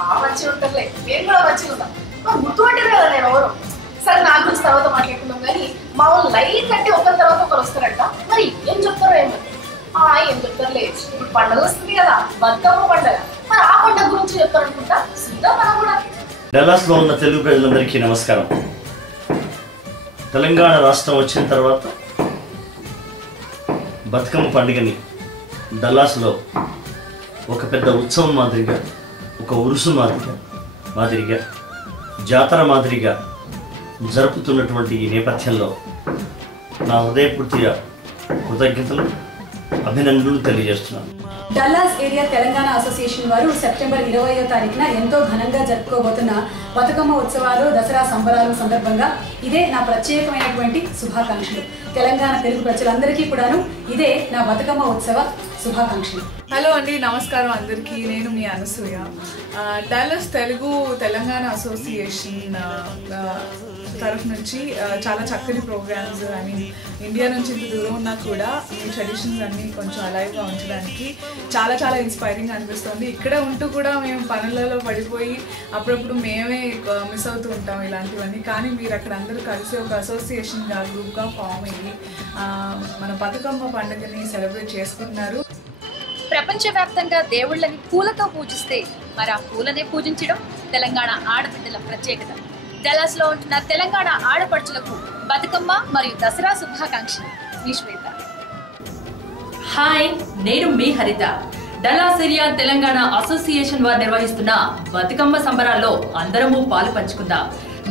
మంచిగా ఉంటారులే, నేను కూడా మంచిగా ఉంటాం. గుర్తుపట్టారు కదా నేను ఎవరు. సరే నా గురించి తర్వాత మాట్లాడుకున్నాం, కానీ మా వాళ్ళు లైట్ అంటే ఒకరి తర్వాత ఒకరు వస్తారంట. మరి ఏం చెప్తారో ఏమో ఏం చెప్తారులే. ఇప్పుడు పండుగ వస్తుంది కదా, బతుకమ్మ పండుగ, మరి ఆ పండుగ గురించి చెప్తారనుకుంటా. సిద్ధం మనం కూడా. డల్లాస్లో ఉన్న తెలుగు ప్రజలందరికీ నమస్కారం. తెలంగాణ రాష్ట్రం వచ్చిన తర్వాత బతుకమ్మ పండుగని డల్లాస్లో ఒక పెద్ద ఉత్సవం మాదిరిగా, ఒక ఉరుసు మాదిరిగా జాతర మాదిరిగా జరుపుతున్నటువంటి ఈ నేపథ్యంలో నా హృదయపూర్తిగా కృతజ్ఞతలు, అభినందనలు తెలియజేస్తున్నాను. డల్లాస్ ఏరియా తెలంగాణ అసోసియేషన్ వారు సెప్టెంబర్ 20వ తారీఖున ఎంతో ఘనంగా జరుపుకోబోతున్న బతుకమ్మ ఉత్సవాలు, దసరా సంబరాల సందర్భంగా ఇదే నా ప్రత్యేకమైనటువంటి శుభాకాంక్షలు. తెలంగాణ తెలుగు ప్రజలందరికీ కూడాను ఇదే నా బతుకమ్మ ఉత్సవ శుభాకాంక్షలు. హలో అండి, నమస్కారం అందరికీ. నేను మీ అనసూయ. డల్లాస్ తెలుగు తెలంగాణ అసోసియేషన్ తరఫు నుంచి చాలా చక్కని ప్రోగ్రామ్స్, ఐ మీన్ ఇండియా నుంచి ఇంత దూరం ఉన్నా కూడా ఈ ట్రెడిషన్స్ అన్నీ కొంచెం అలైవ్గా ఉంచడానికి చాలా చాలా ఇన్స్పైరింగ్ అనిపిస్తుంది. ఇక్కడ ఉంటూ కూడా మేము పనులలో పడిపోయి అప్పుడప్పుడు మేమే మిస్ అవుతూ ఉంటాం ఇలాంటివన్నీ. కానీ మీరు అక్కడ అందరూ కలిసి ఒక అసోసియేషన్గా, గ్రూప్గా ఫామ్ అయ్యి మన బతుకమ్మ పండుగని సెలబ్రేట్ చేసుకుంటున్నారు. ప్రపంచవ్యాప్తంగా దేవుళ్ళని పూలతో పూజిస్తే మరి ఆ పూలనే పూజించడం తెలంగాణ ఆడబిడ్డల ప్రత్యేకత. డల్లాస్లో ఉంటున్న తెలంగాణ ఆడపడుచులకు బతుకమ్మ మరియు దసరా శుభాకాంక్షలు. శ్వేత. హాయ్, నేను మీ హరిత. డల్లాస్ ఏరియా తెలంగాణ అసోసియేషన్ వారు నిర్వహిస్తున్న బతుకమ్మ సంబరాల్లో అందరము పాలు పంచుకుందాం.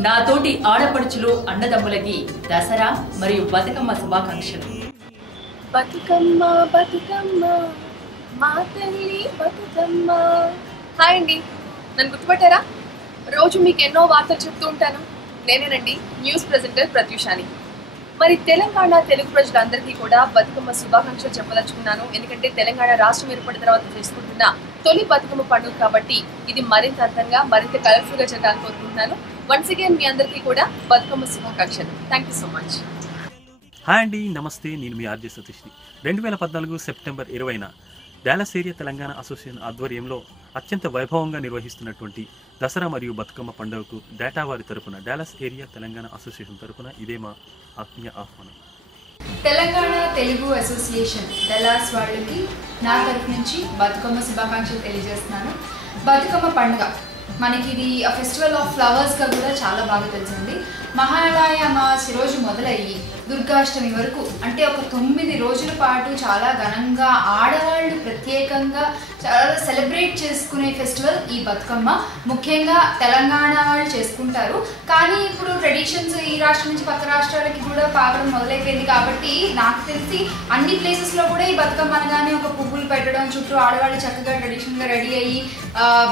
నా తోటి ఆడపడుచులు, అన్నదమ్ములకి దసరా మరియు బతుకమ్మ శుభాకాంక్షలు. బతుకమ్మ బతుకమ్మ మా తల్లి బతుకమ్మ. హాయ్ అండి, నన్ను గుర్తుపట్టారా? రోజు మీకు ఎన్నో వార్తలు చెప్తూ ఉంటాను. నేనేనండి న్యూస్ ప్రెజెంటర్ ప్రత్యూషాని. మరి తెలంగాణ తెలుగు ప్రజలందరికీ కూడా బతుకమ్మ శుభాకాంక్షలు చెప్పదలుచుకున్నాను. ఎందుకంటే తెలంగాణ రాష్ట్రం ఏర్పడిన తర్వాత చేసుకుంటున్న తొలి బతుకమ్మ పండుగ కాబట్టి ఇది మరింత అందంగా, మరింత కలర్ఫుల్గా జరగాలని కోరుకుంటున్నాను. వన్స్ అగైన్ మీ అందరికీ కూడా బతుకమ్మ శుభాకాంక్షలు. Thank you so much. Hi అండి, నమస్తే. నేను మీ ఆర్జే సతీష్ని. 2014 సెప్టెంబర్ 20న డాలస్ ఏరియా తెలంగాణ అసోసియేషన్ ఆధ్వర్యంలో అత్యంత వైభవంగా నిర్వహిస్తున్నటువంటి దసరా మరియు బతుకమ్మ పండుగకు డేటా వారి తరపున, డాలస్ ఏరియా తెలంగాణ అసోసియేషన్ తరపున ఇదే మా ఆత్మీయ ఆహ్వానం. తెలంగాణ తెలుగు అసోసియేషన్ డల్లాస్ వాళ్ళకి నా తరపు నుంచి బతుకమ్మ శుభాకాంక్షలు తెలియజేస్తున్నాను. బతుకమ్మ పండుగ మనకి ఇది ఫెస్టివల్ ఆఫ్ ఫ్లవర్స్గా కూడా చాలా బాగా తెలిసింది. మహాలయ అమావాస్య రోజు మొదలయ్యి దుర్గాష్టమి వరకు, అంటే ఒక 9 రోజుల పాటు చాలా ఘనంగా ఆడవాళ్ళు ప్రత్యేకంగా చాలా సెలబ్రేట్ చేసుకునే ఫెస్టివల్ ఈ బతుకమ్మ. ముఖ్యంగా తెలంగాణ వాళ్ళు చేసుకుంటారు, కానీ ఇప్పుడు ట్రెడిషన్స్ ఈ రాష్ట్రం నుంచి పక్క రాష్ట్రాలకి కూడా పాకడం మొదలైపోయింది. కాబట్టి నాకు తెలిసి అన్ని ప్లేసెస్లో కూడా ఈ బతుకమ్మ అనగానే ఒక పువ్వులు పెట్టడం, చుట్టూ ఆడవాళ్ళు చక్కగా ట్రెడిషనల్గా రెడీ అయ్యి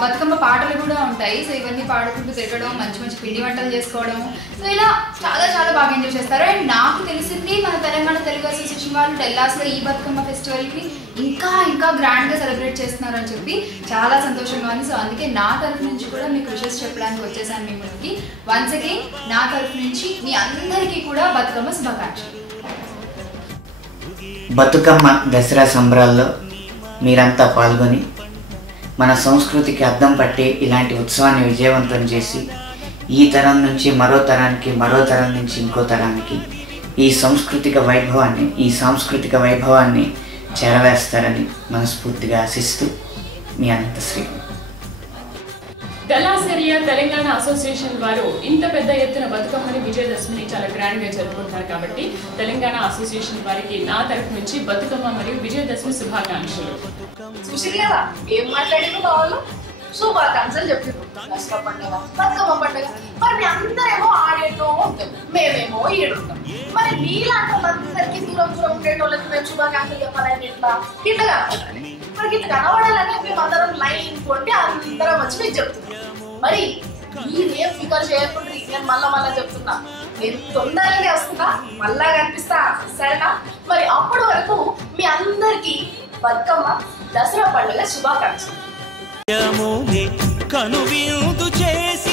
బతుకమ్మ పాటలు కూడా ఉంటాయి. సో ఇవన్నీ పాడుకుంటూ తిరగడం, మంచి మంచి పిండి వంటలు చేసుకోవడం, సో ఇలా చాలా చాలా బాగా ఎంజాయ్ చేస్తారు. అండ్ నాకు తెలిసింది మన తెలంగాణ తెలుగు అసోసియేషన్ వాళ్ళు డల్లాస్లో ఈ బతుకమ్మ ఫెస్టివల్కి ఇంకా ఇంకా గ్రాండ్గా సెలబ్రేట్ చేస్తున్నారు అని చెప్పి చాలా సంతోషంగా ఉంది. సో అందుకే నా తరఫు నుంచి కూడా మీకు విషెస్ చెప్పడానికి వచ్చేసాను మీ ముందుకి. వన్స్ అగైన్ నా తరఫు నుంచి మీ అందరికీ కూడా బతుకమ్మ శుభాకాంక్షలు. బతుకమ్మ దసరా సంబరాల్లో మీరంతా పాల్గొని మన సంస్కృతికి అద్దం పట్టి ఇలాంటి ఉత్సవాన్ని విజయవంతం చేసి ఈ తరం నుంచి మరో తరానికి, మరో తరం నుంచి ఇంకో తరానికి ఈ సాంస్కృతిక వైభవాన్ని చేరవేస్తారని మనస్ఫూర్తిగా ఆశిస్తూ మీ అనంతశ్రీ. డల్లాస్ ఏరియా తెలంగాణ అసోసియేషన్ వారు ఇంత పెద్ద ఎత్తున బతుకమ్మని, విజయదశమిని చాలా గ్రాండ్గా జరుపుకుంటున్నారు కాబట్టి తెలంగాణ అసోసియేషన్ వారికి నా తరఫు నుంచి బతుకమ్మ మరియు విజయదశమి శుభాకాంక్షలు. చూసిరా ఏం మాట్లాడిన మా వాళ్ళు? శుభాకాంక్షలు చెప్పారు. దసరా పండుగ, బతుకమ్మ పండుగ. మరి మీ అందరేమో ఆడేటో ఉంటాం, మేమేమో ఈడుంటాం. మరి మీలాంటి వాళ్ళందరికీ దూరం దూరం ఉండేటోళ్ళకి మేము శుభాకాంక్షలు చెప్పాలని ఇట్లా కనబడాలి. మనకి ఇట్లా కనబడాలని మేము అందరం లైన్ కొట్టి అందరం వచ్చి మీకు చెప్తున్నాం. మరి మీరేం ఫికర్ చేయకుండా నేను మళ్ళా చెప్తున్నా, నేను తొందరగానే వస్తున్నా, మళ్ళా కనిపిస్తా, సరేనా? మరి అప్పటి వరకు మీ అందరికీ బతుకమ్మ దసరా పండుగ శుభాకాంక్షలు. కనువిందు చేసి